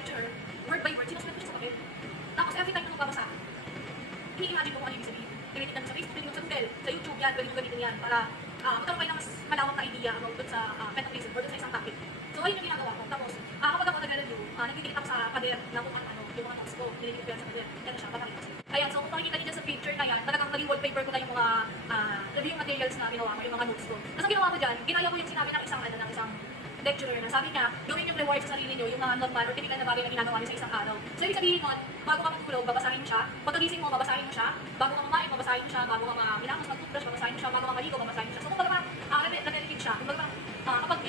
lecturer, word by word, sinusunod ko siya sa papel. Tapos every time na magbabasa, ini-imagine ko kung ano ibig sabihin. Tinitignan ko sa Facebook, tinitignan ko sa Google, sa YouTube yan, pwede ko gamitin yan para magkaroon kayo ng mas malawak na idea about dun sa metaphysician or dun sa isang topic. So ayun yung ginagawa ko. Tapos kapag ako nag-review, nagtitikit ako sa pader na kung ano, yung mga notes ko, nililipid ko yan sa pader. Yan siya, papakita ko. Ayan, so kung makikita niyo dyan sa picture na yan, talagang naging wallpaper ko na yung mga review materials na ginawa ko, yung mga notes ko. Tapos ang ginawa ko dyan, ginaya ko yung sinabi ng isang lecturer na sabi niya, gawin yung reward sa sarili niyo, yung mga normal or typical na bagay na ginagawa niyo sa isang araw. So ibig sabihin nun, bago ka matulog, babasahin mo siya, pagkagising mo, babasahin mo siya, bago ka kumain, babasahin mo siya, bago ka minakos, mag-toothbrush, babasahin mo siya, bago ka maligo, babasahin mo siya. So kung baga re-repeat siya, kung baga kapag